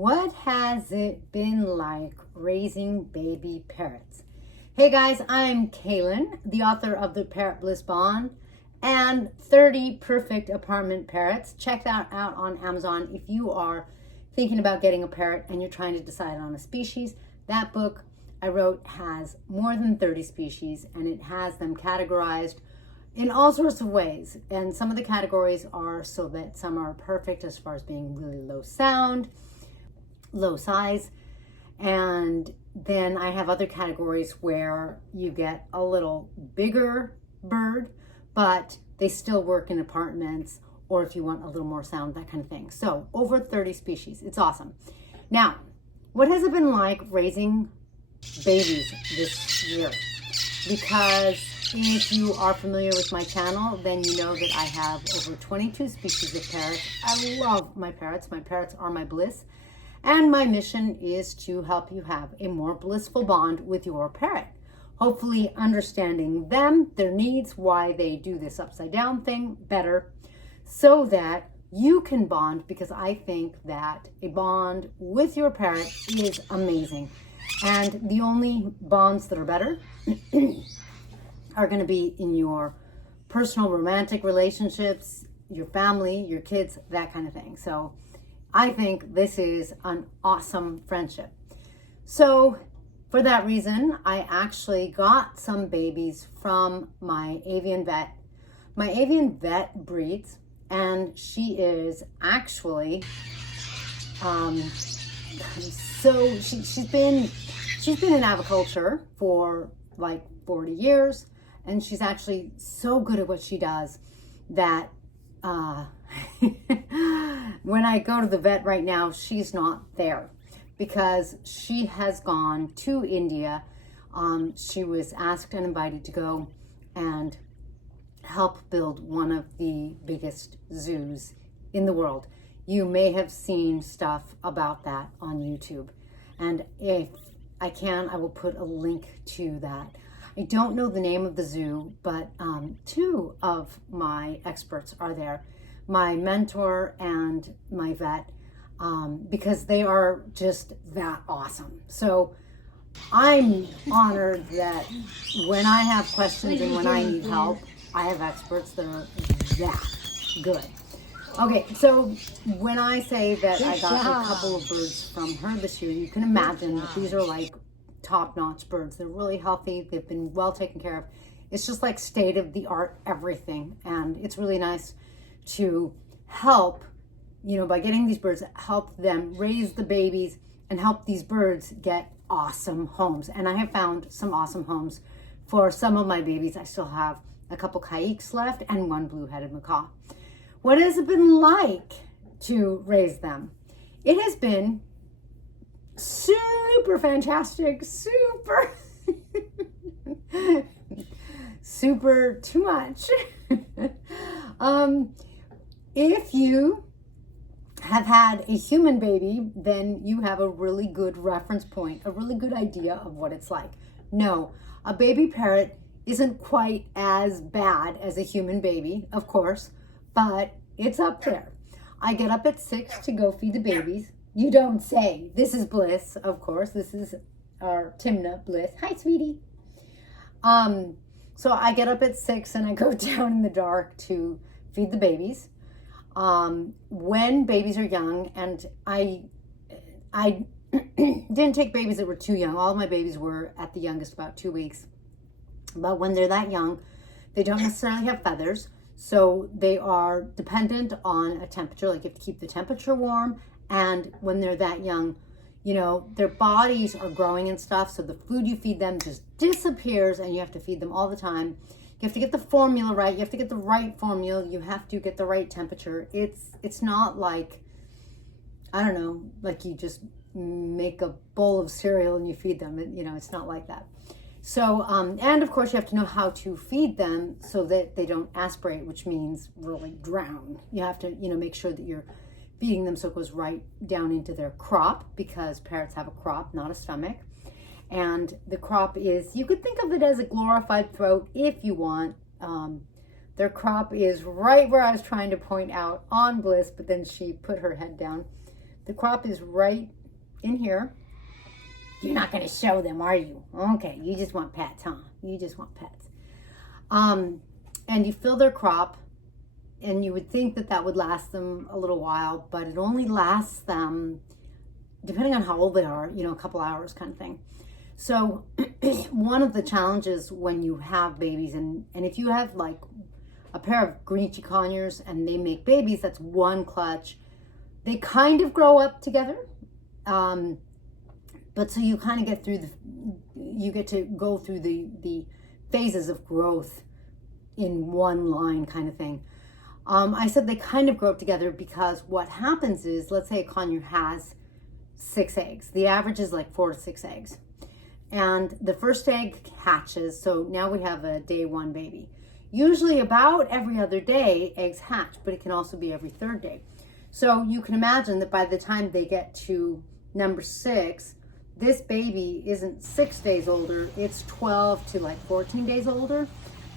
What has it been like raising baby parrots? Hey guys, I'm Kaylin, the author of the Parrot Bliss Bond and 30 Perfect Apartment Parrots. Check that out on Amazon if you are thinking about getting a parrot and you're trying to decide on a species. That book I wrote has more than 30 species and it has them categorized in all sorts of ways. And some of the categories are so that some are perfect as far as being really low sound, low size, and then I have other categories where you get a little bigger bird, but they still work in apartments, or if you want a little more sound, that kind of thing. So over 30 species. It's awesome. Now, what has it been like raising babies this year? Because if you are familiar with my channel, then you know that I have over 22 species of parrots. I love my parrots. My parrots are my bliss. And my mission is to help you have a more blissful bond with your parrot. Hopefully understanding them, their needs, why they do this upside down thing better, so that you can bond, because I think that a bond with your parrot is amazing. And the only bonds that are better are going to be in your personal romantic relationships, your family, your kids, that kind of thing. So I think this is an awesome friendship. So for that reason, I actually got some babies from my avian vet. My avian vet breeds, and she is actually, she's been in aviculture for like 40 years, and she's actually so good at what she does that when I go to the vet right now, she's not there because she has gone to India. She was asked and invited to go and help build one of the biggest zoos in the world. You may have seen stuff about that on YouTube. And if I can, I will put a link to that. I don't know the name of the zoo, but two of my experts are there, my mentor and my vet, because they are just that awesome. So I'm honored that when I have questions and when I need help, I have experts that are that good. Okay, so when I say that I got a couple of birds from her this year, you can imagine that these are like top-notch birds. They're really healthy. They've been well taken care of. It's just like state-of-the-art everything. And it's really nice to help, by getting these birds, help them raise the babies and help these birds get awesome homes. And I have found some awesome homes for some of my babies. I still have a couple caiques left and one blue-headed macaw. What has it been like to raise them? It has been super fantastic, super too much. If you have had a human baby, then you have a really good reference point, a really good idea of what it's like. No, a baby parrot isn't quite as bad as a human baby, of course, but it's up there. I get up at 6 to go feed the babies. You don't say. This is Bliss, of course. This is our Timna Bliss. Hi, sweetie. So I get up at 6 and I go down in the dark to feed the babies. When babies are young, and I didn't take babies that were too young. All of my babies were at the youngest about 2 weeks. But when they're that young, they don't necessarily have feathers. So they are dependent on a temperature. Like you have to keep the temperature warm. And when they're that young, their bodies are growing and stuff. So the food you feed them just disappears and you have to feed them all the time. You have to get the formula right. You have to get the right formula. You have to get the right temperature. It's not like, I don't know, like you just make a bowl of cereal and you feed them. It's not like that. So, and of course you have to know how to feed them so that they don't aspirate, which means really drown. You have to, make sure that you're feeding them so it goes right down into their crop, because parrots have a crop, not a stomach. And the crop is, you could think of it as a glorified throat if you want. Their crop is right where I was trying to point out on Bliss, but then she put her head down. the crop is right in here. You're not going to show them, are you? Okay, you just want pets, huh? You just want pets. And you fill their crop, and you would think that that would last them a little while, but it only lasts them, depending on how old they are, you know, a couple hours kind of thing. So one of the challenges when you have babies, and if you have like a pair of green conures and they make babies, that's one clutch. They kind of grow up together. But so you kind of get through you get to go through the phases of growth in one line kind of thing. I said they kind of grow up together because what happens is, let's say a conure has 6 eggs. The average is like 4 to 6 eggs. And the first egg hatches, so now we have a day 1 baby. Usually about every other day, eggs hatch, but it can also be every 3rd day. So you can imagine that by the time they get to number 6, this baby isn't 6 days older, it's 12 to like 14 days older.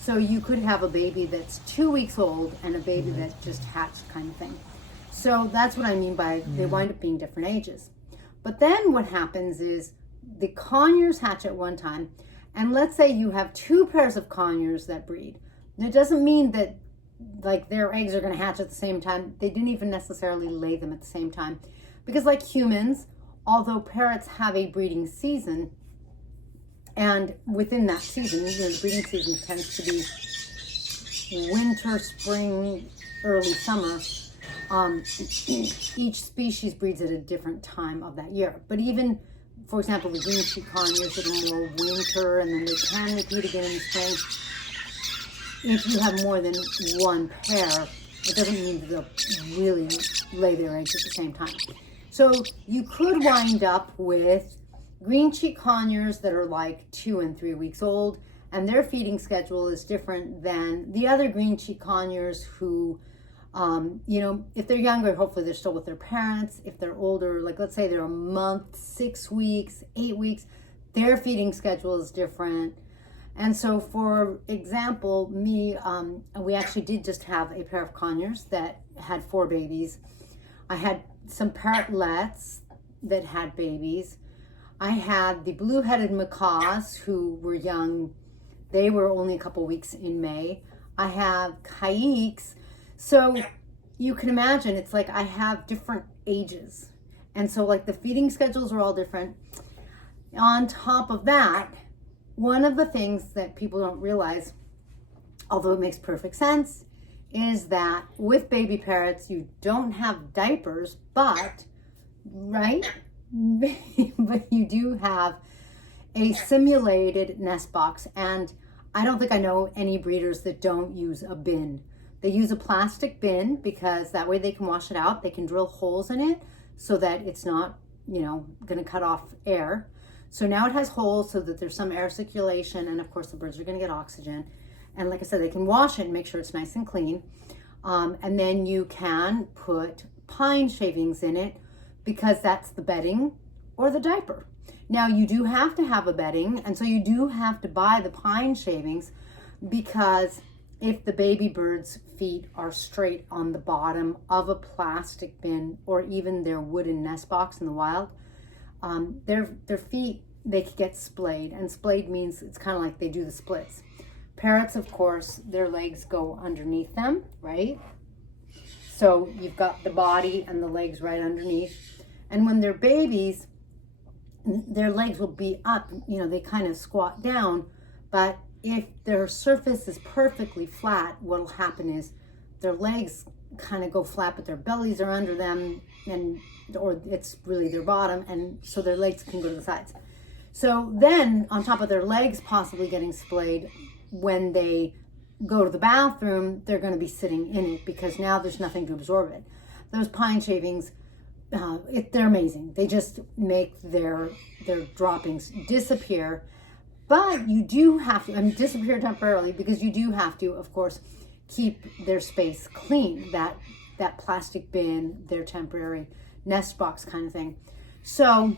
So you could have a baby that's 2 weeks old and a baby that just hatched kind of thing. So that's what I mean by they wind up being different ages. But then what happens is the conures hatch at one time, and let's say you have 2 pairs of conures that breed. It doesn't mean that like their eggs are going to hatch at the same time. They didn't even necessarily lay them at the same time, because like humans, although parrots have a breeding season, and within that season, you know, the breeding season tends to be winter, spring, early summer. Each species breeds at a different time of that year. But even, for example, the green sheep conures that are more winter, and then they can repeat again in the spring. If you have more than one pair, it doesn't mean that they'll really lay their eggs at the same time. So you could wind up with green cheek conures that are like 2 and 3 weeks old, and their feeding schedule is different than the other green cheek conures who, you know, if they're younger, hopefully they're still with their parents. If they're older, like let's say they're a month, 6 weeks, 8 weeks, their feeding schedule is different. And so, for example, me, we actually did just have a pair of conures that had 4 babies. I had some parrotlets that had babies. I had the blue-headed macaws who were young. They were only a couple weeks in May. I have caiques. So you can imagine, it's like I have different ages. And so like the feeding schedules are all different. On top of that, one of the things that people don't realize, although it makes perfect sense, is that with baby parrots, you don't have diapers, but, right? But you do have a simulated nest box. And I don't think I know any breeders that don't use a bin. They use a plastic bin because that way they can wash it out. They can drill holes in it so that it's not, you know, going to cut off air. So now it has holes so that there's some air circulation, and of course the birds are going to get oxygen. And like I said, they can wash it and make sure it's nice and clean. And then you can put pine shavings in it because that's the bedding or the diaper. Now you do have to have a bedding, and so you do have to buy the pine shavings, because if the baby bird's feet are straight on the bottom of a plastic bin or even their wooden nest box in the wild, their feet, they could get splayed, and splayed means it's kind of like they do the splits. Parrots, of course, their legs go underneath them, right? So you've got the body and the legs right underneath. And when they're babies, their legs will be up, you know, they kind of squat down. But if their surface is perfectly flat, what'll happen is their legs kind of go flat, but their bellies are under them, or it's really their bottom, and so their legs can go to the sides. So then, on top of their legs possibly getting splayed, when they go to the bathroom, they're going to be sitting in it because now there's nothing to absorb it. Those pine shavings, they're amazing. They just make their droppings disappear. But you do have to, disappear temporarily, because you do have to, of course, keep their space clean. That plastic bin, their temporary nest box kind of thing. So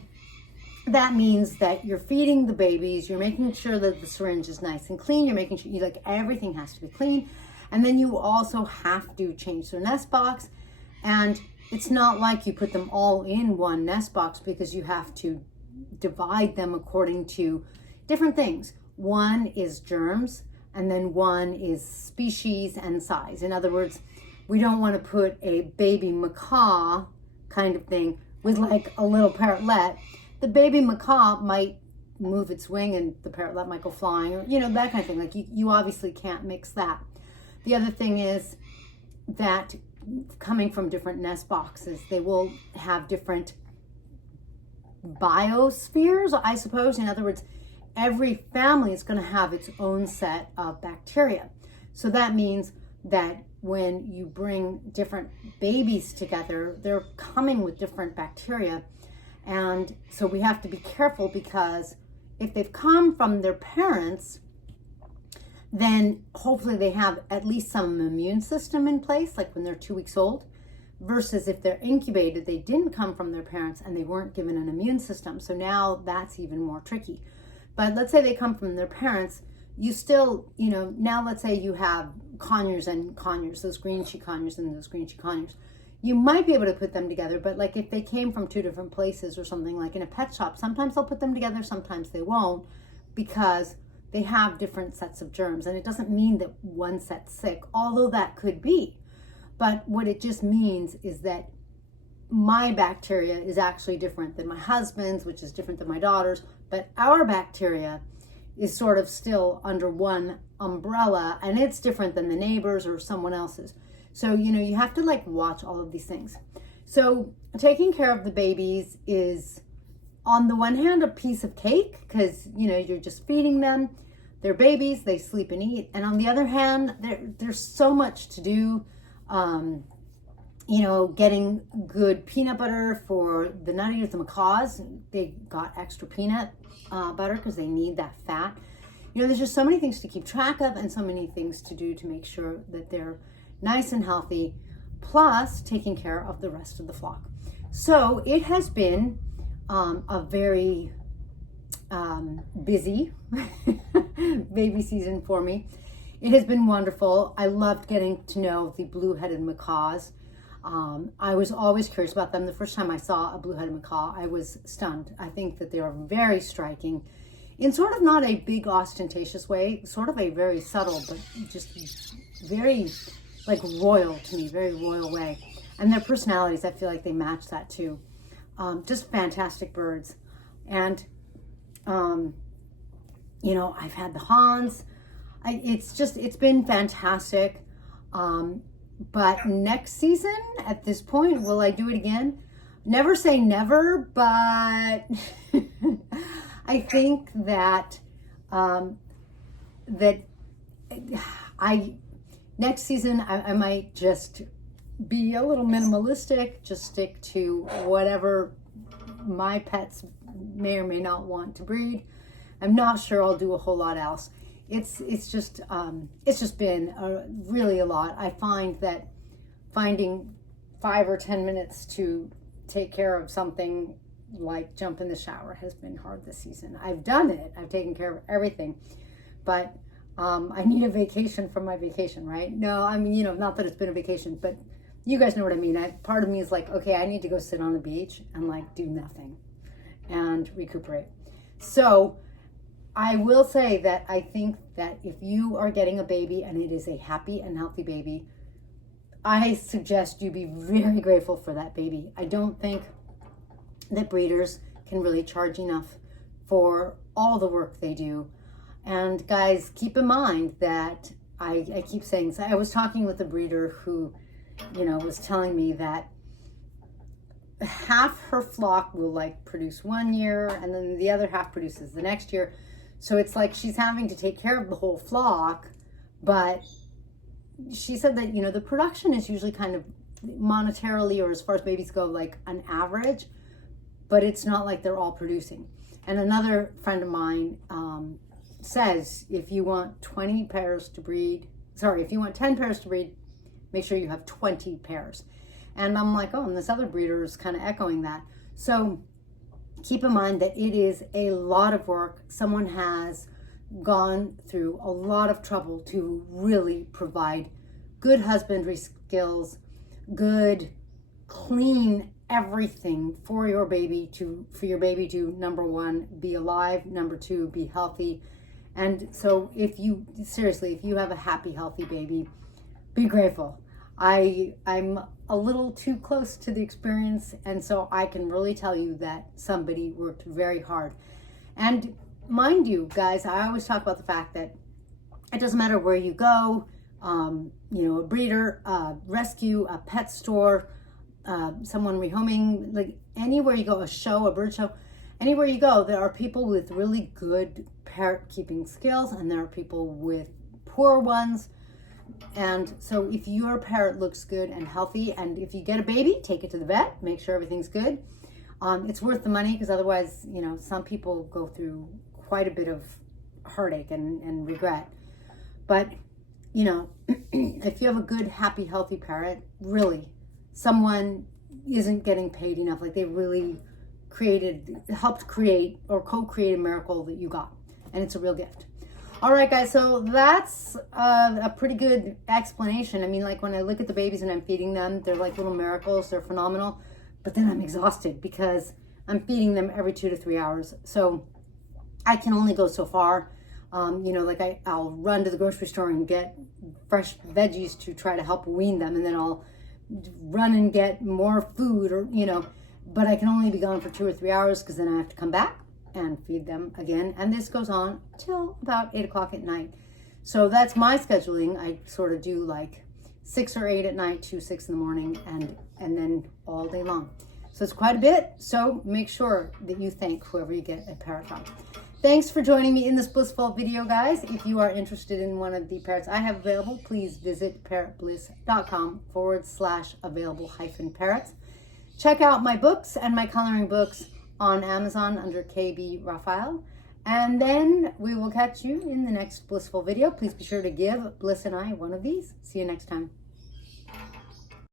that means that you're feeding the babies, you're making sure that the syringe is nice and clean, you're making sure everything has to be clean. And then you also have to change their nest box. And it's not like you put them all in one nest box, because you have to divide them according to different things. One is germs, and then one is species and size. In other words, we don't want to put a baby macaw kind of thing with like a little parrotlet. The baby macaw might move its wing and the parrotlet might go flying, or, you know, that kind of thing. Like you obviously can't mix that. The other thing is that coming from different nest boxes, they will have different biospheres, I suppose. In other words, every family is going to have its own set of bacteria. So that means that when you bring different babies together, they're coming with different bacteria. And so we have to be careful, because if they've come from their parents, then hopefully they have at least some immune system in place, like when they're 2 weeks old, versus if they're incubated, they didn't come from their parents and they weren't given an immune system. So now that's even more tricky. But let's say they come from their parents, you still, you know, now let's say you have conures and conures, those green sheet conures and those green sheet conures. You might be able to put them together, but like if they came from 2 different places or something, like in a pet shop, sometimes they'll put them together, sometimes they won't, because they have different sets of germs. And it doesn't mean that one set's sick, although that could be. But what it just means is that my bacteria is actually different than my husband's, which is different than my daughter's, but our bacteria is sort of still under one umbrella, and it's different than the neighbor's or someone else's. So, you know, you have to like watch all of these things. So taking care of the babies is, on the one hand, a piece of cake, because, you know, you're just feeding them. They're babies, they sleep and eat. And on the other hand, there's so much to do. You know, getting good peanut butter for the nut eaters, the macaws. They got extra peanut butter because they need that fat. You know, there's just so many things to keep track of and so many things to do to make sure that they're nice and healthy, plus taking care of the rest of the flock. So it has been a very busy baby season for me. It has been wonderful. I loved getting to know the blue-headed macaws. I was always curious about them. The first time I saw a blue-headed macaw, I was stunned. I think that they are very striking in sort of not a big ostentatious way, sort of a very subtle, but just very like royal to me, very royal way. And their personalities, I feel like they match that too. Just fantastic birds. And, you know, I've had the Hans. It's been fantastic. But next season, at this point, will I do it again? Never say never, but I think that next season I might just be a little minimalistic, just stick to whatever my pets may or may not want to breed. I'm not sure I'll do a whole lot else. It's just been really a lot. I find that finding 5 or 10 minutes to take care of something like jump in the shower has been hard this season. I've done it. I've taken care of everything, but I need a vacation from my vacation, right? No, I mean, you know, not that it's been a vacation, but you guys know what I mean. Part of me is like, okay, I need to go sit on the beach and like do nothing and recuperate. So I will say that I think that if you are getting a baby and it is a happy and healthy baby, I suggest you be very grateful for that baby. I don't think that breeders can really charge enough for all the work they do. And guys, keep in mind that I keep saying, so I was talking with a breeder who, you know, was telling me that half her flock will like produce 1 year and then the other half produces the next year. So it's like she's having to take care of the whole flock, but she said that, you know, the production is usually kind of monetarily, or as far as babies go, like an average, but it's not like they're all producing. And another friend of mine says, if you want 10 pairs to breed, make sure you have 20 pairs. And I'm like, oh, and this other breeder is kind of echoing that. So keep in mind that it is a lot of work. Someone has gone through a lot of trouble to really provide good husbandry skills, good clean everything for your baby to, number one, be alive, number two, be healthy. And so if you have a happy, healthy baby, be grateful. I'm a little too close to the experience, and so I can really tell you that somebody worked very hard. And mind you, guys, I always talk about the fact that it doesn't matter where you go, a breeder, a rescue, a pet store, someone rehoming, like anywhere you go, a show, a bird show, anywhere you go, there are people with really good parrot keeping skills, and there are people with poor ones. And so if your parrot looks good and healthy, and if you get a baby, take it to the vet, make sure everything's good. It's worth the money, because otherwise, some people go through quite a bit of heartache and regret. But, if you have a good, happy, healthy parrot, really, someone isn't getting paid enough. Like, they really helped create or co-create a miracle that you got. And it's a real gift. All right, guys, so that's a pretty good explanation. I mean, like, when I look at the babies and I'm feeding them, they're like little miracles. They're phenomenal. But then I'm exhausted because I'm feeding them every 2 to 3 hours. So I can only go so far. I'll run to the grocery store and get fresh veggies to try to help wean them. And then I'll run and get more food, but I can only be gone for 2 or 3 hours, because then I have to come back and feed them again. And this goes on till about 8 o'clock at night. So that's my scheduling. I sort of do like 6 or 8 at night to 6 in the morning, and then all day long. So it's quite a bit. So make sure that you thank whoever you get a parrot from. Thanks for joining me in this blissful video, guys. If you are interested in one of the parrots I have available, please visit parrotbliss.com/available-parrots. Check out my books and my coloring books on Amazon under KB Raphael. And then we will catch you in the next blissful video. Please be sure to give Bliss and I one of these. See you next time.